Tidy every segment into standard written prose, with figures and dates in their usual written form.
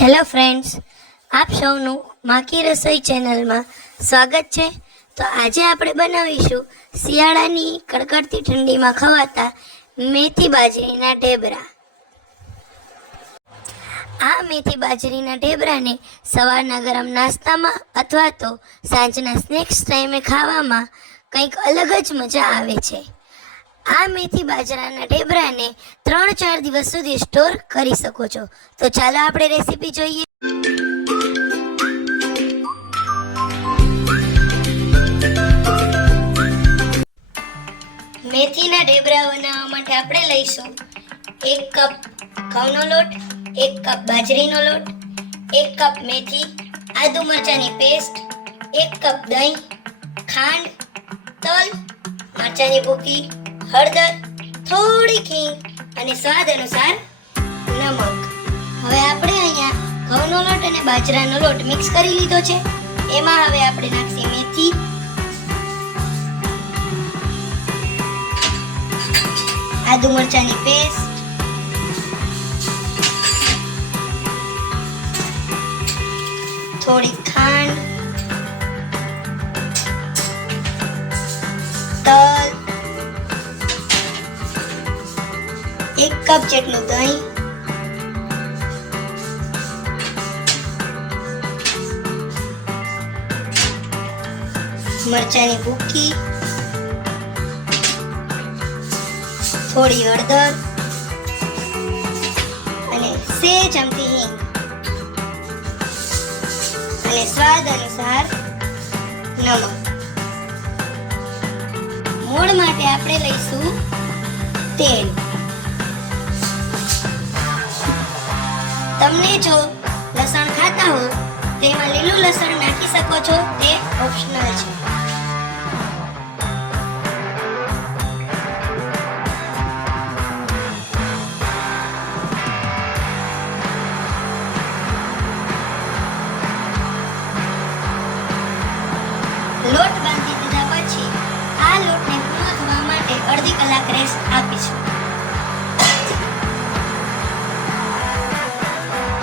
Hello friends, આપ સૌનું માકી રસોઈ ચેનલમાં સ્વાગત છે। તો આજે આપણે બનાવીશું શિયાળાની કડકડતી ઠંડીમાં ખવાતા મેથી બાજરીના ઢેબરા। આ મેથી બાજરીના ઢેબરાને સવારના ગરમ નાસ્તામાં અથવા તો સાંજના સ્નેક્સ ટાઈમે ખાવામાં કંઈક અલગ જ મજા આવે છે। આ મેથી બાજરાના ઢેબરાને 3-4 દિવસ સુધી સ્ટોર કરી શકો છો। તો ચાલો આપણે રેસીપી જોઈએ। મેથીના ઢેબરા બનાવવા માટે આપણે લઈશું 1 કપ ઘઉંનો લોટ, 1 કપ બાજરીનો લોટ, 1 કપ મેથી, આદુ મરચાંની પેસ્ટ, 1 કપ દહીં, ખાંડ, તલ, મરચાંની ભૂકી, હળદર, થોડી હિંગ અને સ્વાદ અનુસાર નમક। હવે આપણે અહીંયા ઘઉંનો લોટ અને બાજરાનો લોટ મિક્સ કરી લીધો છે। એમાં હવે આપણે નાખીએ મેથી, આદુ મરચાંની પેસ્ટ, થોડી ખાંડ, તલ, 1 કપ જેટલું દહીં, મરચાંની ભૂકી, થોડી હળદર અને સેજ અમથી હિંગ અને સ્વાદ અનુસાર નમક। મોણ માટે આપણે લઈશું તેલ। તમને જો લસણ ખાતા હો તો એમાં લીલું લસણ નાખી શકો છો, તે ઓપ્શનલ છે। લોટ બાંધી દીધા પછી આ લોટને પૂર્ણ થવા માટે અડધી કલાક રેસ્ટ આપીશું।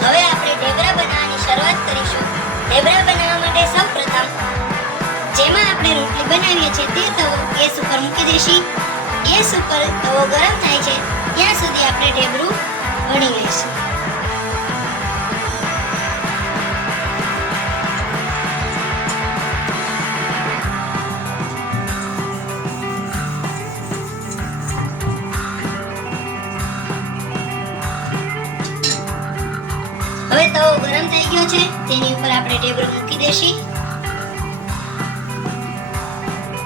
હવે આપણે ઢેબરા બનાવવાની શરૂઆત કરીશું। ઢેબરા બનાવવા માટે સૌપ્રથમ જેમાં આપણે રોટલી બનાવીએ છીએ તે તવો ગેસ ઉપર મૂકી દેશી। ગેસ ઉપર તવો ગરમ થાય છે ત્યાં સુધી આપણે ઢેબરું વણી લઈશું। હવે તવો ગરમ થઈ ગયો છે, તેની ઉપર આપણે ઢેબરું મૂકી દેશી।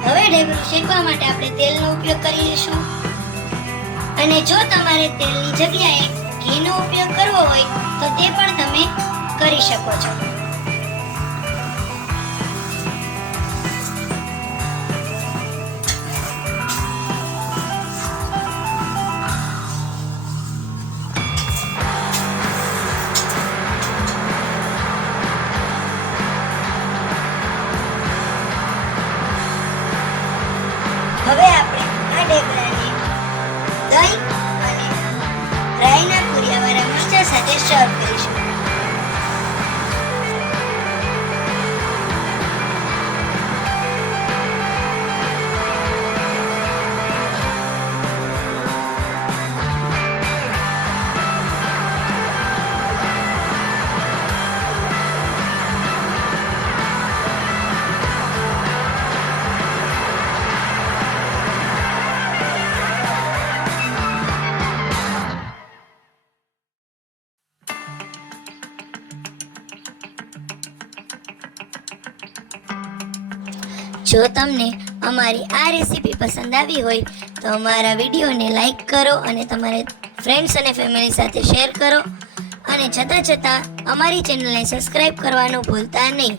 હવે ઢેબરું શેકવા માટે આપણે તેલનો ઉપયોગ કરી લઈશું અને જો તમારે તેલની જગ્યાએ ઘીનો ઉપયોગ કરવો હોય તો તે પણ તમે કરી શકો છો। હવે આપણે આ ઢેબરાને દહીં અને રાઈના કુરિયાવાળા મરચાં સાથે સર્વ કરીશું। જો તમને અમારી આ રેસીપી પસંદ આવી હોય તો અમારા વિડીયોને લાઈક કરો અને તમારા ફ્રેન્ડ્સ અને ફેમિલી સાથે શેર કરો અને જતાં અમારી ચેનલને સબસ્ક્રાઈબ કરવાનું ભૂલતા નહીં।